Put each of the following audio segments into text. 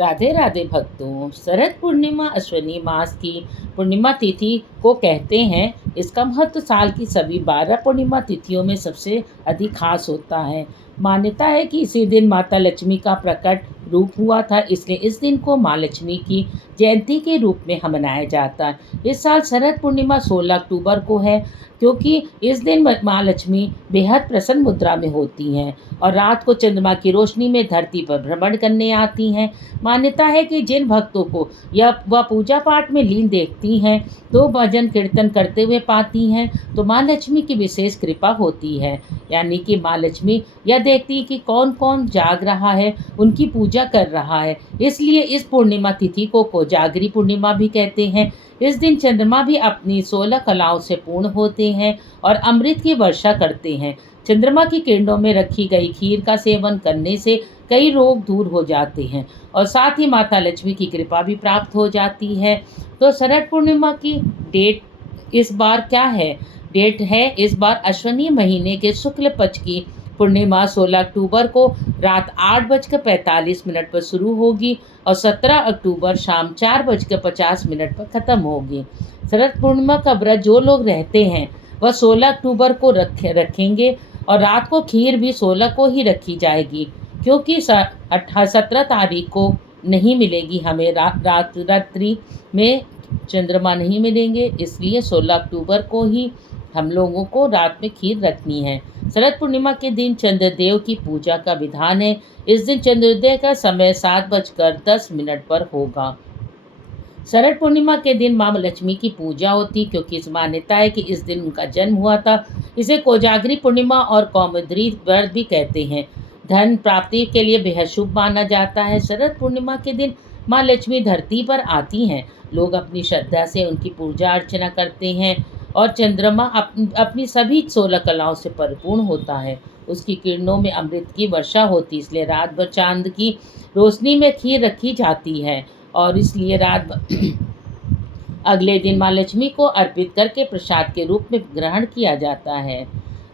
राधे राधे भक्तों। शरद पूर्णिमा अश्विनी मास की पूर्णिमा तिथि को कहते हैं। इसका महत्व साल की सभी 12 पूर्णिमा तिथियों में सबसे अधिक खास होता है। मान्यता है कि इसी दिन माता लक्ष्मी का प्रकट रूप हुआ था, इसलिए इस दिन को माँ लक्ष्मी की जयंती के रूप में मनाया जाता है। इस साल शरद पूर्णिमा 16 अक्टूबर को है, क्योंकि इस दिन माँ लक्ष्मी बेहद प्रसन्न मुद्रा में होती हैं और रात को चंद्रमा की रोशनी में धरती पर भ्रमण करने आती हैं। मान्यता है कि जिन भक्तों को यह वह पूजा पाठ में लीन देखती हैं तो भजन कीर्तन करते हुए पाती हैं, तो माँ लक्ष्मी की विशेष कृपा होती है। यानी कि माँ लक्ष्मी यह देखती है कि कौन कौन जाग रहा है, उनकी पूजा कर रहा है। इसलिए इस पूर्णिमा तिथि को कोजागरी पूर्णिमा भी कहते हैं। इस दिन चंद्रमा भी अपनी 16 कलाओं से पूर्ण होते हैं और अमृत की वर्षा करते हैं। चंद्रमा की किरणों में रखी गई खीर का सेवन करने से कई रोग दूर हो जाते हैं और साथ ही माता लक्ष्मी की कृपा भी प्राप्त हो जाती है। तो शरद पूर्णिमा की डेट इस बार क्या है? डेट है इस बार अश्विनी महीने के शुक्ल पक्ष की पूर्णिमा 16 अक्टूबर को रात 8:45 पर शुरू होगी और 17 अक्टूबर शाम 4:50 पर ख़त्म होगी। शरद पूर्णिमा का व्रत जो लोग रहते हैं वह 16 अक्टूबर को रखेंगे और रात को खीर भी 16 को ही रखी जाएगी, क्योंकि 17 तारीख को नहीं मिलेगी हमें रात्रि में चंद्रमा नहीं मिलेंगे, इसलिए 16 अक्टूबर को ही हम लोगों को रात में खीर रखनी है। शरद पूर्णिमा के दिन चंद्रदेव की पूजा का विधान है। इस दिन चंद्रोदय का समय 7:10 पर होगा। शरद पूर्णिमा के दिन माँ लक्ष्मी की पूजा होती, क्योंकि इस मान्यता है कि इस दिन उनका जन्म हुआ था। इसे कोजागरी पूर्णिमा और कौमुदी व्रत भी कहते हैं। धन प्राप्ति के लिए बेहद शुभ माना जाता है। शरद पूर्णिमा के दिन माँ लक्ष्मी धरती पर आती हैं। लोग अपनी श्रद्धा से उनकी पूजा अर्चना करते हैं और चंद्रमा अपनी सभी 16 कलाओं से परिपूर्ण होता है। उसकी किरणों में अमृत की वर्षा होती, इसलिए रात भर चांद की रोशनी में खीर रखी जाती है और इसलिए रात अगले दिन माँ लक्ष्मी को अर्पित करके प्रसाद के रूप में ग्रहण किया जाता है।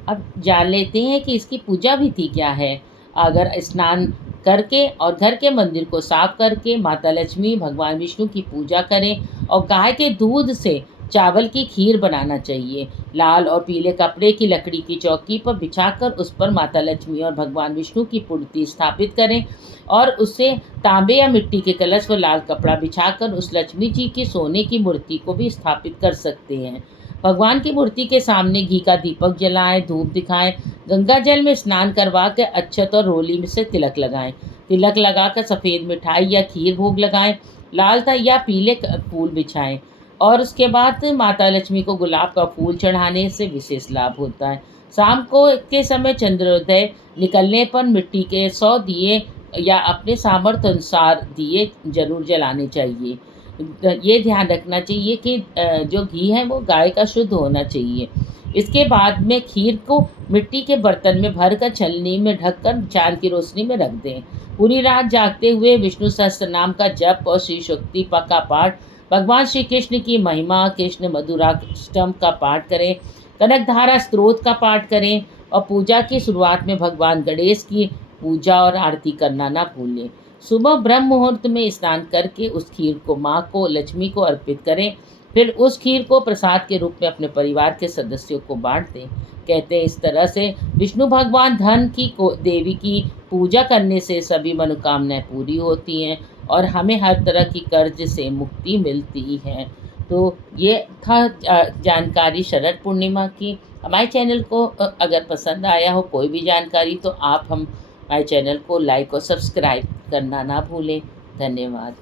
अब जान लेते हैं कि इसकी पूजा विधि क्या है। अगर स्नान करके और घर के मंदिर को साफ करके माता लक्ष्मी भगवान विष्णु की पूजा करें और गाय के दूध से चावल की खीर बनाना चाहिए। लाल और पीले कपड़े की लकड़ी की चौकी पर बिछाकर उस पर माता लक्ष्मी और भगवान विष्णु की मूर्ति स्थापित करें और उससे तांबे या मिट्टी के कलश व लाल कपड़ा बिछाकर उस लक्ष्मी जी की सोने की मूर्ति को भी स्थापित कर सकते हैं। भगवान की मूर्ति के सामने घी का दीपक जलाएं, धूप दिखाएं, गंगा जल में स्नान करवा के अक्षत और रोली में से तिलक लगाएं। तिलक लगाकर सफ़ेद मिठाई या खीर भोग लगाएं, लाल या पीले फूल बिछाएं और उसके बाद माता लक्ष्मी को गुलाब का फूल चढ़ाने से विशेष लाभ होता है। शाम को के समय चंद्रोदय निकलने पर मिट्टी के 100 दिए या अपने सामर्थ्य अनुसार दिए जरूर जलाने चाहिए। ये ध्यान रखना चाहिए कि जो घी है वो गाय का शुद्ध होना चाहिए। इसके बाद में खीर को मिट्टी के बर्तन में भरकर छलनी में ढककर चांद की रोशनी में रख दें। पूरी रात जागते हुए विष्णु सहस्त्र नाम का जप और श्री शक्ति का पाठ, भगवान श्री कृष्ण की महिमा, कृष्ण मधुराष्टम का पाठ करें, कनकधारा स्त्रोत का पाठ करें और पूजा की शुरुआत में भगवान गणेश की पूजा और आरती करना ना भूलें। सुबह ब्रह्म मुहूर्त में स्नान करके उस खीर को माँ को लक्ष्मी को अर्पित करें। फिर उस खीर को प्रसाद के रूप में अपने परिवार के सदस्यों को बांट दें। कहते हैं इस तरह से विष्णु भगवान धन की देवी की पूजा करने से सभी मनोकामनाएं पूरी होती हैं और हमें हर तरह की कर्ज से मुक्ति मिलती है। तो ये था जानकारी शरद पूर्णिमा की। हमारे चैनल को अगर पसंद आया हो कोई भी जानकारी तो आप हमारे चैनल को लाइक और सब्सक्राइब करना ना भूलें। धन्यवाद।